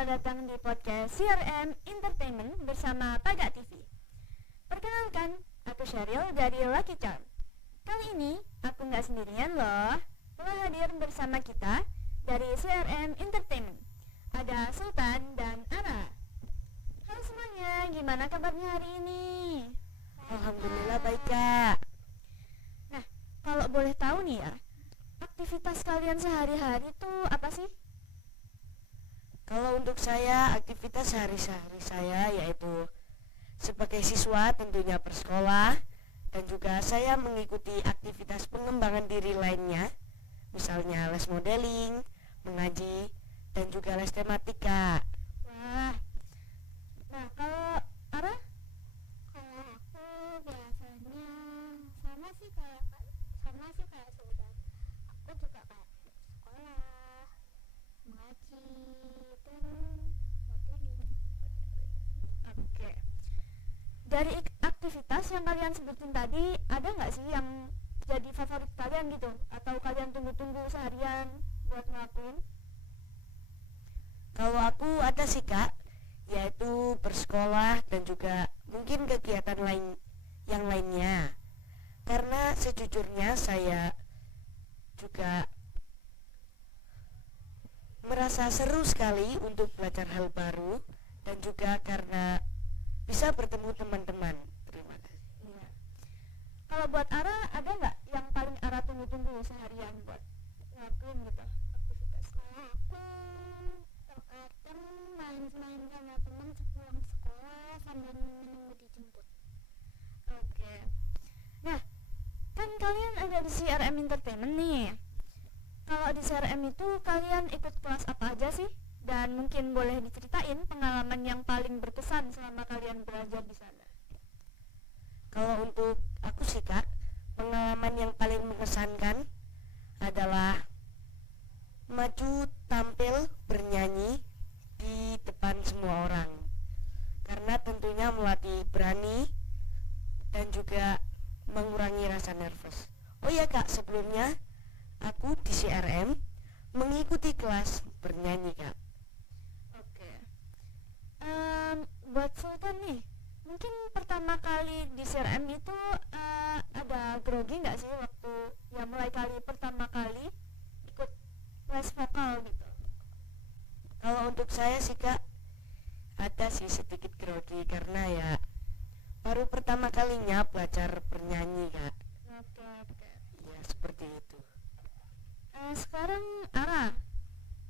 selamat datang di podcast CRM Entertainment bersama Tagak TV. Perkenalkan, aku Sheryl dari Lucky Charm. Kali ini aku nggak sendirian loh, telah hadir bersama kita dari CRM Entertainment. Ada Sultan dan Ara. Halo semuanya, gimana kabarnya hari ini? Alhamdulillah baik, Kak. Nah, kalau boleh tahu nih ya, aktivitas kalian sehari-hari itu apa sih? Kalau untuk saya, aktivitas sehari-hari saya yaitu sebagai siswa tentunya bersekolah, dan juga saya mengikuti aktivitas pengembangan diri lainnya, misalnya les modeling, mengaji, dan juga les tematika. Wah, nah kalau Ara? Kalau aku biasanya sama sih kayak Sultan. Aku juga kayak sekolah, mengaji, dan modeling. Oke. Dari aktivitas yang kalian sebutin tadi, ada nggak sih yang jadi favorit kalian gitu? Atau kalian tunggu-tunggu seharian buat ngelakuin? Kalau aku ada sih, Kak, yaitu bersekolah dan juga mungkin kegiatan yang lainnya. Karena sejujurnya saya juga merasa seru sekali untuk belajar hal baru, dan juga karena bisa bertemu teman-teman. Terima kasih. Iya. Kalau buat Ara, ada nggak yang paling Ara tunggu-tunggu seharian buat ngelakuin gitu aktivitas? Kalau aku terkadang main-main sama teman sepulang sekolah sambil menunggu dijemput. Oke. Nah, kan kalian ada di CRM Entertainment nih. Kalau di CRM itu kalian ikut kelas apa aja sih? Dan mungkin boleh diceritain pengalaman yang paling berkesan selama kalian belajar di sana. Kalau untuk aku sih, Kak, pengalaman yang paling mengesankan adalah maju tampil bernyanyi di depan semua orang. Karena tentunya melatih berani dan juga mengurangi rasa nervous. Oh iya, Kak, sebelumnya aku di CRM mengikuti kelas bernyanyi, Kak. Oke. Buat Sultan nih, mungkin pertama kali di CRM itu ada grogi nggak sih waktu ya mulai kali pertama kali ikut les vokal gitu? Kalau untuk saya sih, Kak, ada sih sedikit grogi karena ya baru pertama kalinya belajar bernyanyi, Kak. Oke. Ya seperti itu. Sekarang Ara,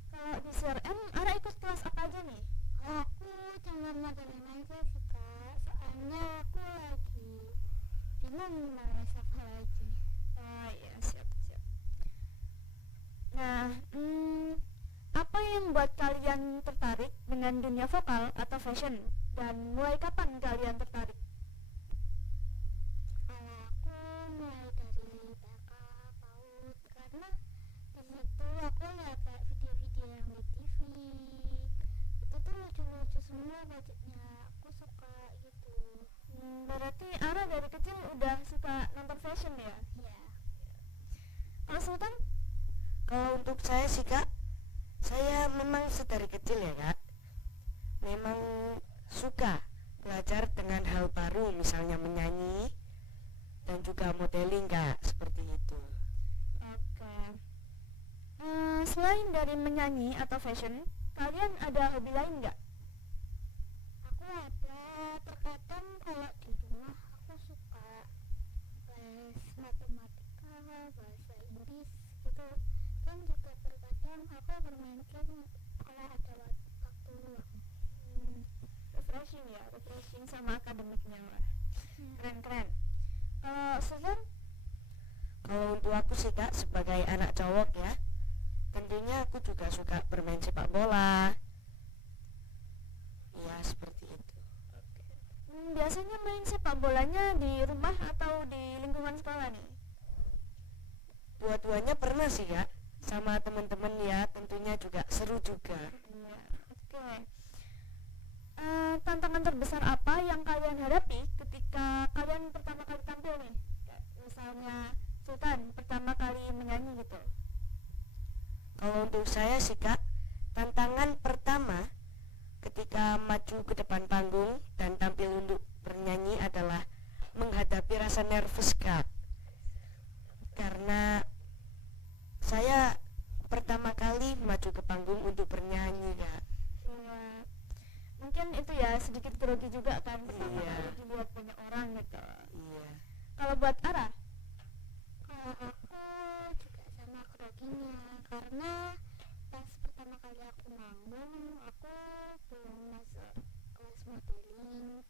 kalau di CRM Ara ikut kelas apa aja nih? Kalau aku cuma modeling aja sih Kak, soalnya aku lagi bingung mau les apa lagi. Oh iya, siap. Nah, apa yang membuat kalian tertarik dengan dunia vokal atau fashion? Dan mulai kapan kalian tertarik? Kalau aku mulai dari TK, PAUD, karena di situ aku lihat kayak video-video yang di TV. Itu tuh lucu-lucu semua bajunya, aku suka gitu. Berarti Ara dari kecil udah suka nonton fashion ya? Ya, Kalau Sultan? Kalau untuk saya sih, Kak, saya memang sedari kecil ya, Kak, memang suka belajar dengan hal baru, misalnya menyanyi dan juga modeling, Kak, seperti itu. Oke. Selain dari menyanyi atau fashion, kalian ada hobi lain nggak? aku ada terkadang kalau di rumah aku suka les matematika, bahasa Inggris gitu. Dan juga terkadang aku bermain game kalau ada waktu luang. Refreshing sama akademiknya lah. Keren. Sultan? Kalau untuk aku sih, Kak, sebagai anak cowok ya, tentunya aku juga suka bermain sepak bola. Ya seperti itu. Biasanya main sepak bolanya di rumah atau di lingkungan sekolah nih? Dua-duanya pernah sih, Kak, sama teman-teman ya, tentunya juga seru juga. Iya. Oke. Tantangan terbesar apa yang kalian hadapi ketika kalian pertama kali tampil nih? Kayak misalnya Sultan pertama kali menyanyi gitu. Kalau untuk saya sih, Kak, tantangan pertama maju ke depan panggung dan tampil untuk bernyanyi adalah menghadapi rasa nervous Kak. Karena saya pertama kali maju ke panggung untuk bernyanyi Kak. Iya. Mungkin itu ya sedikit grogi juga kan, Iya. dilihat banyak orang gitu. Iya. Kalau buat Ara, Kalau aku juga sama groginya, karena pas pertama kali aku manggung aku belum masuk kelas modeling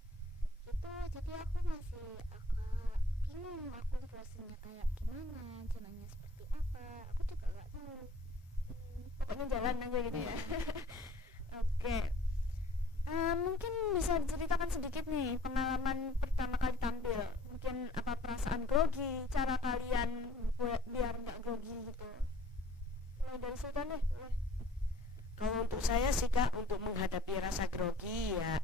gitu, jadi aku masih agak bingung aku rasanya kayak gimana, jalannya seperti apa, aku juga gak tahu. pokoknya jalan aja gitu ya. Oke. Mungkin bisa diceritakan sedikit nih pengalaman pertama kali tampil. Mungkin apa perasaan grogi, cara kalian biar nggak grogi gitu. Mulai dari Sultan deh. Boleh. Kalau untuk saya sih Kak, untuk menghadapi rasa grogi ya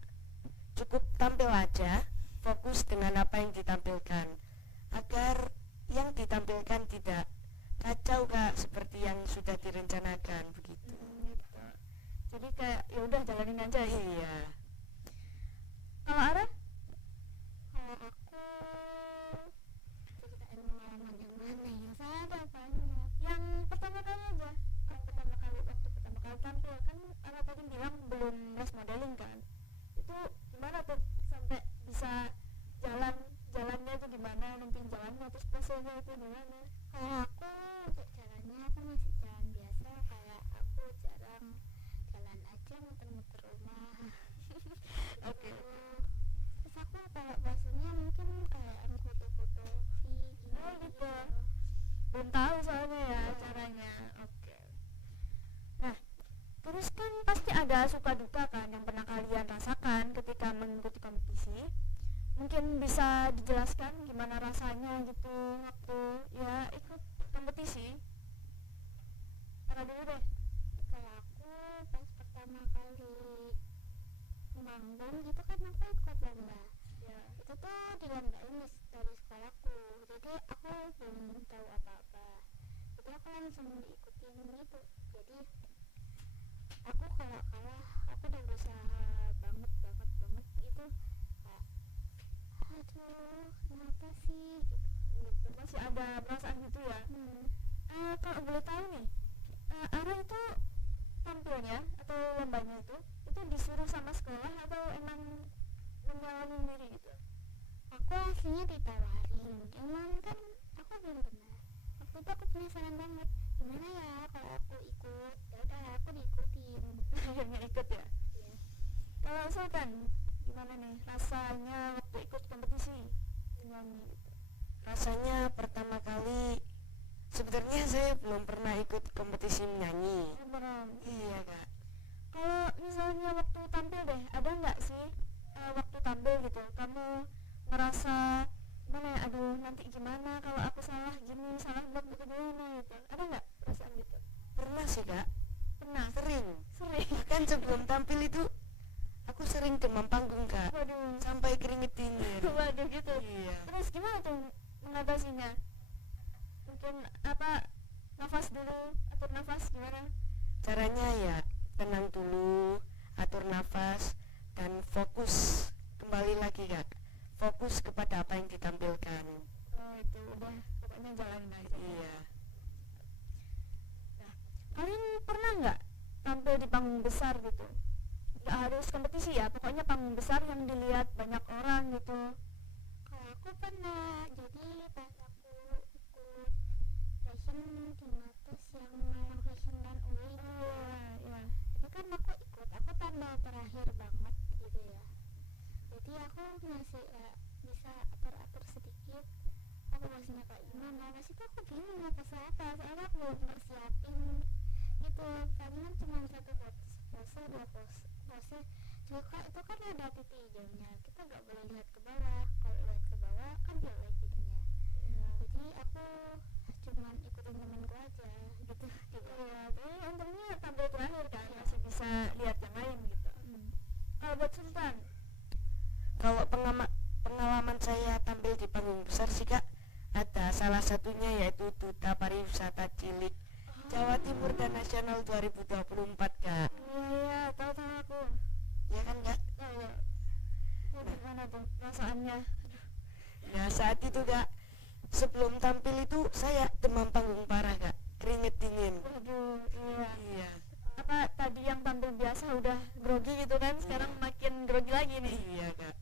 cukup tampil aja, fokus dengan apa yang ditampilkan, agar yang ditampilkan tidak kacau Kak, seperti yang sudah direncanakan begitu. Gitu. Jadi kayak ya udah jalanin aja ya. Iya. Kalau Ara? Kalau aku ceritain pengalaman yang mana ya, saya ada banyak. Yang pertama kali aja. Yang pertama kali waktu pertama kali tampil kan Ara tadi bilang belum les modeling kan. Itu gimana tuh sampai bisa jalannya itu gimana, nentuin jalannya, terus posenya itu gimana? Kalau aku untuk jalannya aku masih jalan biasa, kayak aku jarang jalan aja muter-muter rumah. Oke. Terus aku kalau bahasanya mungkin kayak foto-foto gitu. Oh gitu. Belum tahu soalnya ya caranya. Oke. Nah, terus kan pasti ada suka duka kan yang pernah kalian rasakan ketika mengikuti kompetisi. Mungkin bisa dijelaskan gimana rasanya gitu waktu ya ikut kompetisi. Karena dulu deh. Kalau aku pas pertama kali manggung gitu kan aku ikut lomba. Ya. Itu tuh dilombain dari sekolahku, jadi aku belum tahu apa-apa, jadi aku langsung diikutin gitu. Jadi aku kalau kalah aku udah berusaha banget gitu, kayak aduh kenapa sih Gitu. Masih ada perasaan gitu ya. Kalau boleh tahu nih, Ara itu tampilnya atau lombanya itu disuruh sama sekolah atau emang menyalahin diri gitu? Aku aslinya ditawarin, cuman kan aku belum pernah. Waktu itu aku penasaran banget, gimana ya kalau aku ikut. Ya udah aku diikutin. Akhirnya ikut ya. Iya. Kalau Sultan gimana nih rasanya waktu ikut kompetisi nyanyi gitu? Rasanya pertama kali, sebenarnya saya belum pernah ikut kompetisi menyanyi. Beneran. Iya Kak. Kalau misalnya waktu tampil deh, ada nggak sih waktu tampil gitu kamu ngerasa gimana ya, aduh nanti gimana kalau aku salah gini, salah blok gimana gitu, ada nggak perasaan gitu? Pernah sih Kak, Pernah. sering. Sering. Bahkan sebelum tampil itu aku sering demam panggung Kak, Waduh. sampai keringet dingin. Waduh gitu. Iya. Terus gimana tuh mengatasinya? Mungkin apa, nafas dulu, atur nafas gimana? Caranya ya tenang dulu, atur nafas, dan fokus kembali lagi Kak, fokus kepada apa yang ditampilkan. Oh itu udah pokoknya jalanin aja. Iya. Nah, kalian pernah nggak tampil di panggung besar gitu? Nggak harus kompetisi ya, pokoknya panggung besar yang dilihat banyak orang gitu. Kalau aku pernah, jadi pas aku ikut fashion di Matus yang Malang Fashion dan UI, Ya. itu kan aku ikut, aku tambah terakhir banget gitu ya. Jadi aku masih bisa atur-atur sedikit. Aku masih kayak gimana, masih tuh aku bingung apa soalnya aku belum persiapin gitu, karena cuma satu pose, dua pose juga itu kan ada titik hijaunya, kita nggak boleh lihat ke bawah, kalau lihat ke bawah kan jelek jadinya. Jadi aku cuma ikutin temenku aja gitu. Iya, tapi untungnya tampil terakhir kan masih bisa lihat yang lain gitu. Kalau buat Sultan, Kalau pengalaman saya tampil di panggung besar sih Kak, ada salah satunya yaitu Duta Pariwisata Cilik Jawa Timur dan Nasional 2024 Kak. iya tahu aku. Ya kan Kak? Ya tuh perasaannya? Nah saat itu Kak, sebelum tampil itu saya demam panggung parah Kak, keringet dingin. Waduh, iya. Iya. Apa tadi yang tampil biasa udah grogi gitu kan, sekarang makin grogi lagi nih. Iya Kak.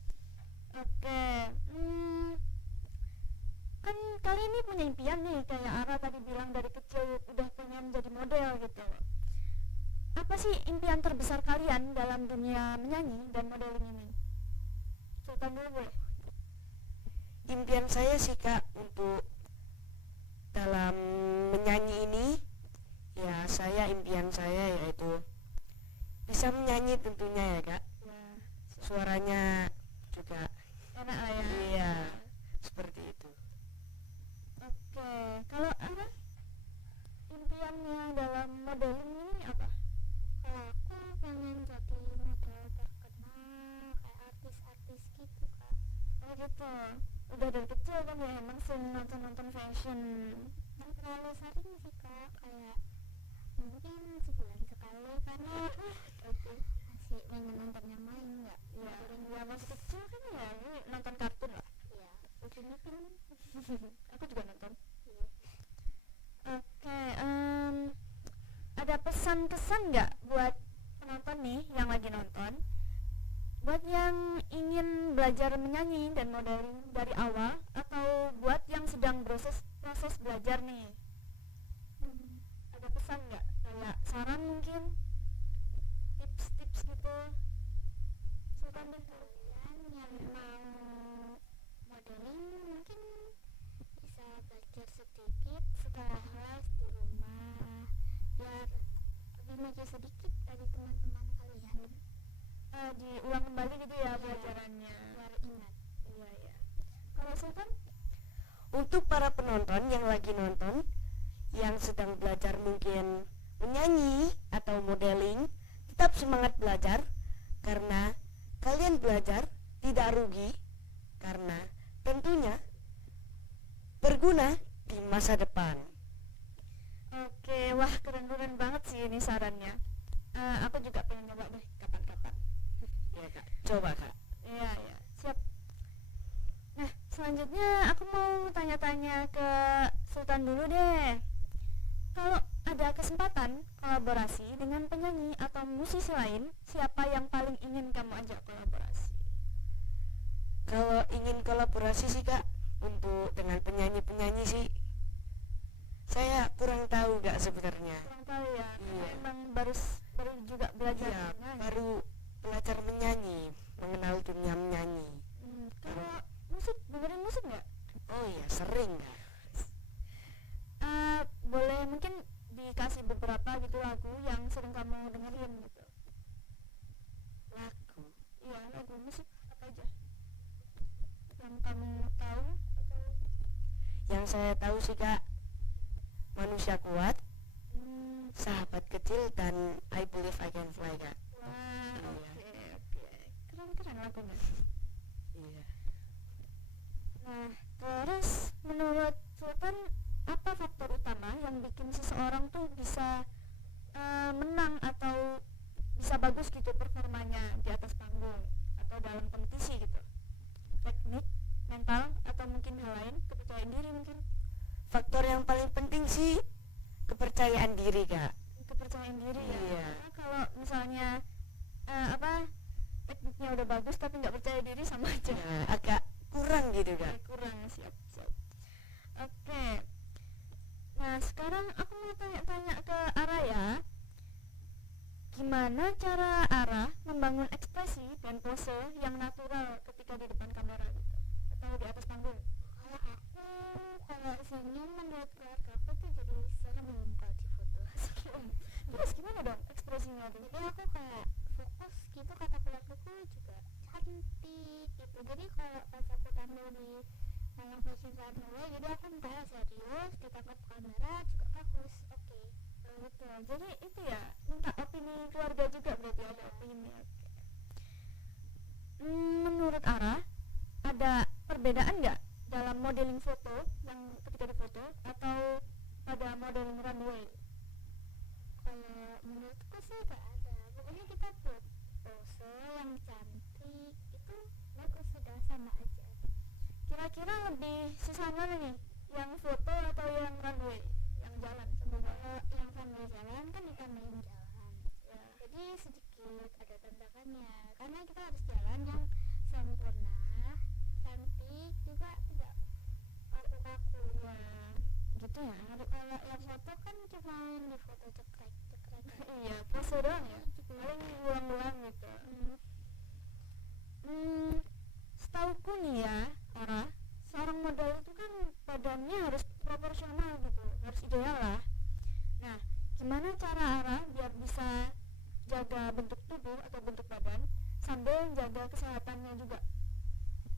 Oke, kan kali ini punya impian nih, kayak Ara tadi bilang dari kecil udah pengen jadi model gitu. Apa sih impian terbesar kalian dalam dunia menyanyi dan modeling ini? Sultan dulu boleh. Impian saya sih Kak untuk dalam menyanyi ini, ya impian saya yaitu bisa menyanyi tentunya ya Kak. Ya, Suaranya juga enak lah ya. iya seperti itu. Oke, kalau Ara impiannya dalam modeling ini apa? Kalau aku pengen jadi model terkenal kayak artis-artis gitu kak. Oh gitu, udah dari kecil kan ya emang sering nonton fashion. Nggak terlalu sering sih kak, kayak mungkin sebulan sekali karena masih pengen nonton yang lain nggak Ya, sering ya masih kecil kan ya, ini nonton kartun lah. ya ujungnya kan Aku juga nonton. iya. Oke, ada pesan-kesan nggak buat penonton nih yang lagi nonton, buat yang ingin belajar menyanyi dan modeling dari awal, atau buat yang sedang proses belajar nih? Ada pesan nggak? Kayak saran mungkin, tips-tips gitu? Sultan deh. Kalian yang mau modeling mungkin bisa belajar sedikit setelah les di rumah biar lebih maju sedikit dari teman-teman kalian, Diulang kembali gitu ya pelajarannya. biar ingat. Iya ya. Kalau Sultan? Untuk para penonton yang lagi nonton, yang sedang belajar mungkin menyanyi atau modeling, tetap semangat belajar karena kalian belajar tidak rugi, karena tentunya berguna di masa depan. Oke, wah keren-keren banget sih ini sarannya. Aku juga pengen nyoba deh kapan-kapan. Ya Kak, coba Kak. Iya ya, siap. Nah, selanjutnya aku mau tanya-tanya ke Sultan dulu deh. Kalau ada kesempatan kolaborasi dengan penyanyi atau musisi lain, siapa yang paling ingin kamu ajak kolaborasi? Kalau ingin kolaborasi sih Kak, untuk dengan penyanyi-penyanyi sih saya kurang tahu Kak sebenarnya. Kurang tahu ya, Iya. emang baru juga belajar Iya, menyanyi. baru belajar menyanyi, mengenal dunia menyanyi. Kalau musik, dengerin musik nggak? Oh iya, sering Kak. Boleh mungkin dikasih beberapa gitu lagu yang sering kamu dengerin gitu. Lagu. Iya, lagu musik apa aja yang kamu tahu atau Yang saya tahu sih Kak, Manusia Kuat, Sahabat Kecil, dan I Believe I Can Fly Kak. wah, Iya. oke. Keren-keren lagunya. Iya. Nah, terus menurut Sultan apa faktor utama yang bikin seseorang tuh bisa menang atau bisa bagus gitu performanya di atas panggung atau dalam kompetisi gitu? Teknik, mental, atau mungkin hal lain, kepercayaan diri mungkin? Faktor yang paling penting sih kepercayaan diri Kak. Kepercayaan diri ya. Iya. Karena kalau misalnya tekniknya udah bagus tapi nggak percaya diri sama aja. Ya, agak kurang gitu Kak. Kurang. Siap. Oke. Nah, sekarang aku mau tanya-tanya ke Ara ya. Gimana cara Ara membangun ekspresi dan pose yang natural ketika di depan kamera gitu atau di atas panggung? Kalau aku kalau senyum menurut keluarga aku tuh jadi serem kalau di foto. Terus gimana dong ekspresinya tuh? Jadi aku kayak fokus gitu, kata keluargaku juga cantik gitu. Jadi kalau pas aku tampil di dalam fashion runway, jadi aku nggak serius, ditangkap kamera juga bagus. Oke. Betul. Jadi itu ya minta opini keluarga juga berarti ada opini. Oke. Menurut Ara ada perbedaan nggak dalam modeling foto yang ketika difoto atau pada modeling runway? Kalau menurutku sih gak ada. Pokoknya kita buat pose yang cantik itu bagus, sudah sama aja. Kira-kira lebih susah mana nih? Yang foto atau yang runway? Yang jalan sebenarnya. Kalau yang runway jalan kan ditambahin jalan ya, jadi sedikit ada tantangannya karena kita harus jalan yang sempurna, cantik, juga tidak kaku-kaku ya. Gitu ya. Kalau yang foto kan cuma di foto cekrek Iya, pose doang ya. Paling buang-buang gitu. Setauku nih ya, Ara, seorang model itu kan badannya harus proporsional gitu, harus ideal lah. Nah, gimana cara Ara biar bisa jaga bentuk tubuh atau bentuk badan sambil jaga kesehatannya juga?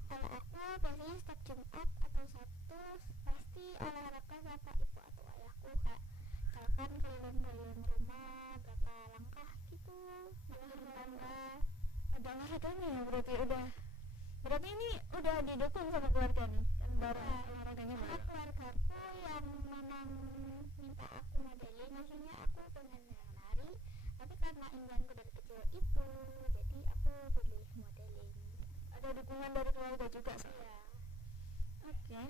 Kalau aku biasanya setiap Jumat atau Sabtu pasti olahraga sama ibu atau ayahku, kayak misalkan keliling-keliling rumah berapa langkah gitu, melihat tangga. Ada olahraganya ya, berarti ini udah didukung sama keluarga nih kan, baru olahraganya Karena baru. keluargaku yang memang minta aku modeling, maksudnya aku pengen nari, tapi karena impianku dari kecil itu, jadi aku pilih modeling. Ada dukungan dari keluarga juga sih. Iya. Oke.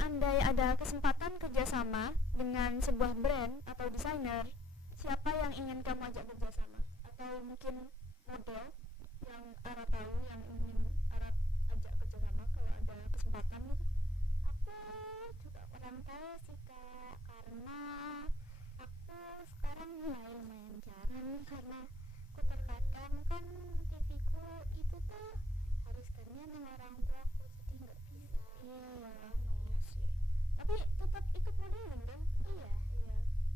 Andai ada kesempatan kerjasama dengan sebuah brand atau desainer, siapa yang ingin kamu ajak kerjasama? Atau mungkin model yang Ara tahu yang ingin Ara ajak kerjasama kalau ada kesempatan gitu? Aku juga kurang tahu sih Kak, karena aku sekarang mulai lumayan jarang, karena aku terkadang kan TV-ku itu tuh harus gantian dengan orang tuaku, jadi nggak bisa. Iya sih. Tapi tetap ikut modeling kan? Iya.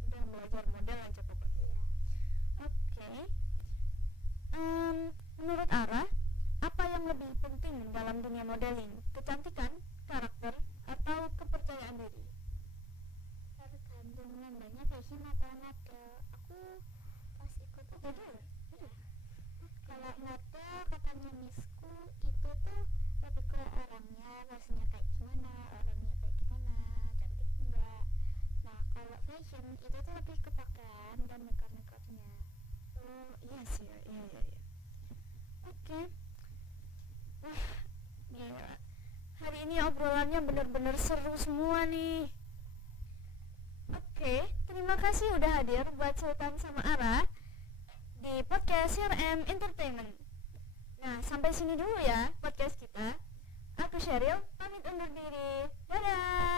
Udah belajar model aja pokoknya. Iya. Oke. Menurut Ara, apa yang lebih penting dalam dunia modeling? Kecantikan, karakter, atau kepercayaan diri? Tergantung namanya fashion atau model. Aku pas ikut Model? ya. Kalau model katanya Missku itu tuh lebih ke orangnya, rasanya kayak gimana, orangnya kayak gimana, cantik enggak. Nah kalau fashion itu tuh lebih ke pakaian dan makeup-makeupnya. Oh iya sih ya, iya. Oke. Wah, gila. Hari ini obrolannya benar-benar seru semua nih. Oke, terima kasih udah hadir buat Sultan sama Ara di podcast CRM Entertainment. Nah, sampai sini dulu ya podcast kita. Aku Sheryl, pamit undur diri. Dadah.